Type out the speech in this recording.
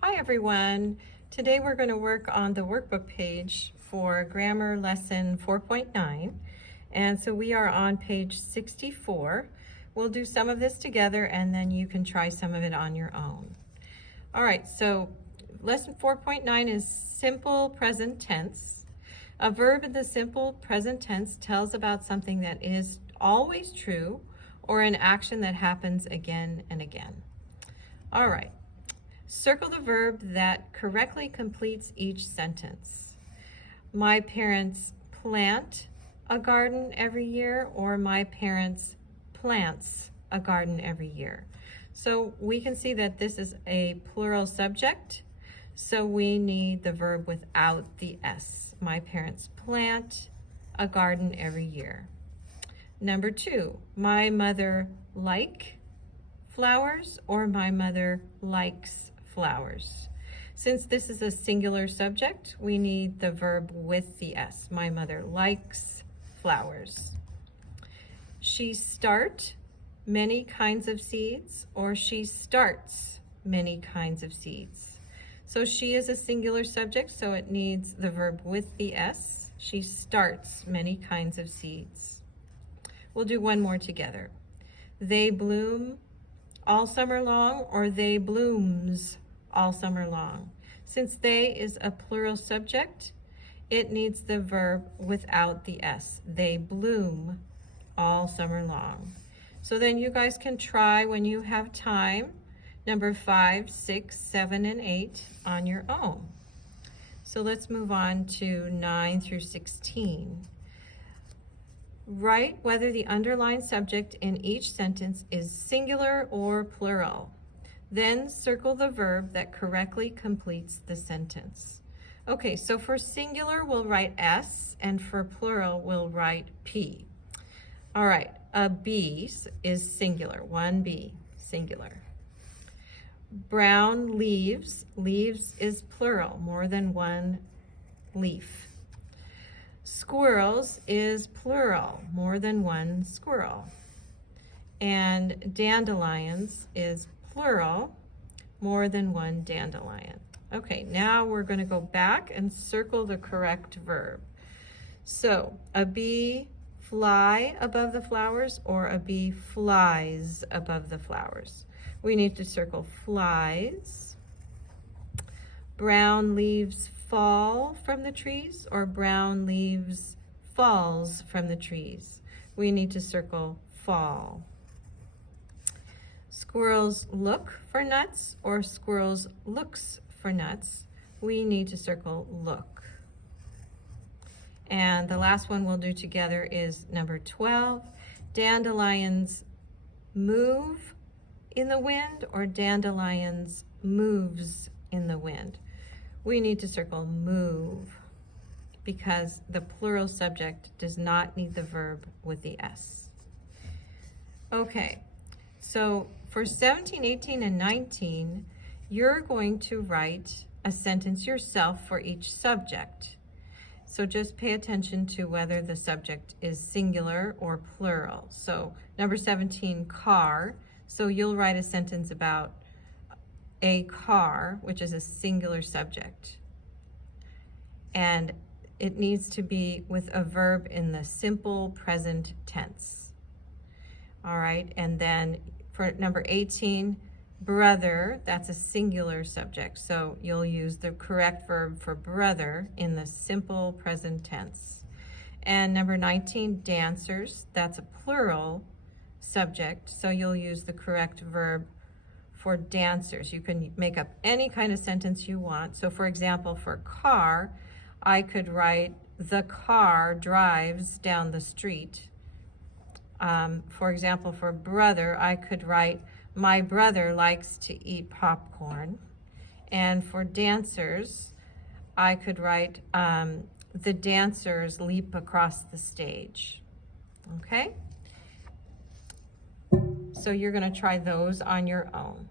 Hi everyone. Today we're going to work on the workbook page for grammar lesson 4.9. And so we are on page 64. We'll do some of this together and then you can try some of it on your own. All right, so lesson 4.9 is simple present tense. A verb in the simple present tense tells about something that is always true or an action that happens again and again. All right. Circle the verb that correctly completes each sentence. My parents plant a garden every year, or my parents plants a garden every year. So we can see that this is a plural subject, so we need the verb without the S. My parents plant a garden every year. Number 2, my mother like flowers, or my mother likes flowers. Since this is a singular subject, we need the verb with the S. My mother likes flowers. She start many kinds of seeds, or she starts many kinds of seeds. So she is a singular subject, so it needs the verb with the S. She starts many kinds of seeds. We'll do one more together. They bloom all summer long, or they blooms all summer long. Since they is a plural subject, it needs the verb without the S. They bloom all summer long. So then you guys can try when you have time, number 5, 6, 7, and 8 on your own. So let's move on to 9 through 16. Write whether the underlined subject in each sentence is singular or plural. Then circle the verb that correctly completes the sentence. Okay, so for singular, we'll write S, and for plural, we'll write P. All right, a bee is singular, one bee, singular. Brown leaves, leaves is plural, more than one leaf. Squirrels is plural, more than one squirrel. And dandelions is plural, more than one dandelion. Okay, now we're going to go back and circle the correct verb. So, a bee fly above the flowers, or a bee flies above the flowers. We need to circle flies. Brown leaves fall from the trees, or brown leaves falls from the trees. We need to circle fall. Squirrels look for nuts, or squirrels looks for nuts. We need to circle look. And the last one we'll do together is number 12. Dandelions move in the wind, or dandelions moves in the wind. We need to circle move because the plural subject does not need the verb with the S. Okay, so for 17, 18, and 19, you're going to write a sentence yourself for each subject. So just pay attention to whether the subject is singular or plural. So number 17, car. So you'll write a sentence about a car, which is a singular subject. And it needs to be with a verb in the simple present tense. All right, and then for number 18, brother, that's a singular subject. So you'll use the correct verb for brother in the simple present tense. And number 19, dancers, that's a plural subject. So you'll use the correct verb for dancers. You can make up any kind of sentence you want. So for example, for car, I could write, the car drives down the street. For example, for brother, I could write, my brother likes to eat popcorn. And for dancers, I could write, the dancers leap across the stage. Okay? So you're going to try those on your own.